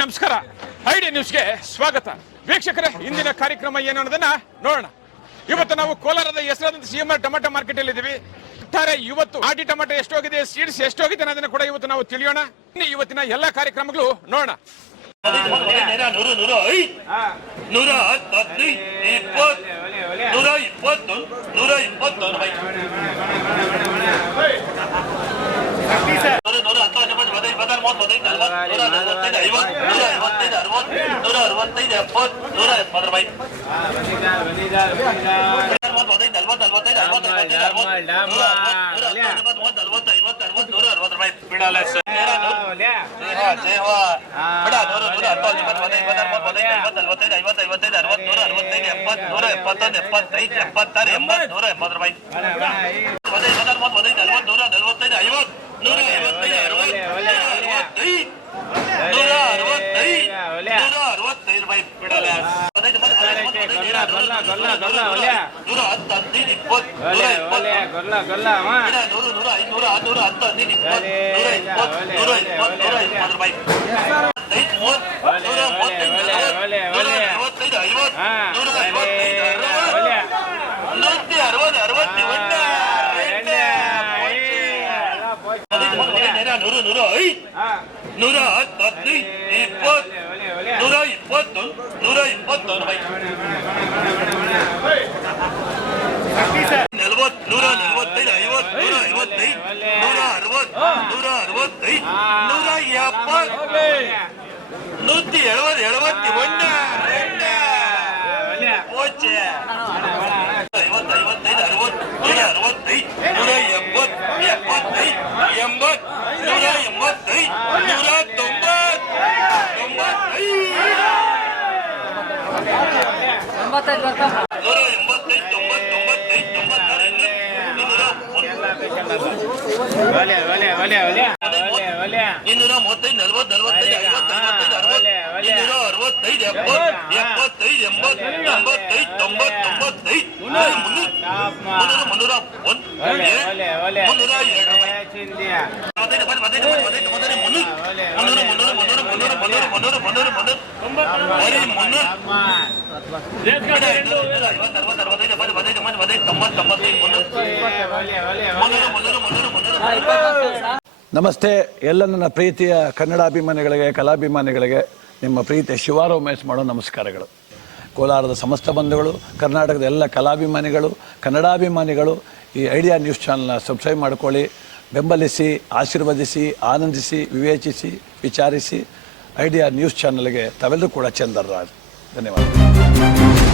ನಮಸ್ಕಾರ. ಐಡಿಯಾ ನ್ಯೂಸ್ಗೆ ಸ್ವಾಗತ. ವೀಕ್ಷಕರೇ, ಇಂದಿನ ಕಾರ್ಯಕ್ರಮ ಏನು ಅನ್ನೋದನ್ನ ನೋಡೋಣ. ಇವತ್ತು ನಾವು ಕೋಲಾರದ ಹೆಸರಾದಂತ ಸಿಎಂಆರ್ ಟೊಮೆಟೊ ಮಾರ್ಕೆಟ್ ಅಲ್ಲಿ ಇದ್ದೀವಿ. ಇವತ್ತು ಆಟಿ ಟೊಮೆಟೊ ಎಷ್ಟೋಗಿದೆ, ಸೀಡ್ಸ್ ಎಷ್ಟೋಗಿದೆ ಅನ್ನೋದನ್ನ ಕೂಡ ಇವತ್ತು ನಾವು ತಿಳಿಯೋಣ. ಇವತ್ತಿನ ಎಲ್ಲಾ ಕಾರ್ಯಕ್ರಮಗಳು ನೋಡೋಣ. ನಮಸ್ತೆ ಎಲ್ಲ ನನ್ನ ಪ್ರೀತಿಯ ಕನ್ನಡಾಭಿಮಾನಿಗಳಿಗೆ, ಕಲಾಭಿಮಾನಿಗಳಿಗೆ ನಿಮ್ಮ ಪ್ರೀತಿಯ ಶಿವಾರಾವ್ ಮೇಸ್ ಮಾಡೋ ನಮಸ್ಕಾರಗಳು. ಕೋಲಾರದ ಸಮಸ್ತ ಬಂಧುಗಳು, ಕರ್ನಾಟಕದ ಎಲ್ಲ ಕಲಾಭಿಮಾನಿಗಳು, ಕನ್ನಡಾಭಿಮಾನಿಗಳು ಈ ಐಡಿಯಾ ನ್ಯೂಸ್ ಚಾನಲ್ನ ಸಬ್ಸ್ಕ್ರೈಬ್ ಮಾಡ್ಕೊಳ್ಳಿ, ಬೆಂಬಲಿಸಿ, ಆಶೀರ್ವದಿಸಿ, ಆನಂದಿಸಿ, ವಿವೇಚಿಸಿ, ವಿಚಾರಿಸಿ. ಐಡಿಯಾ ನ್ಯೂಸ್ ಚಾನಲ್ಗೆ ತಾವೆಲ್ಲರೂ ಕೂಡ ಚಂದರ್ರಾಜ್. ಧನ್ಯವಾದ.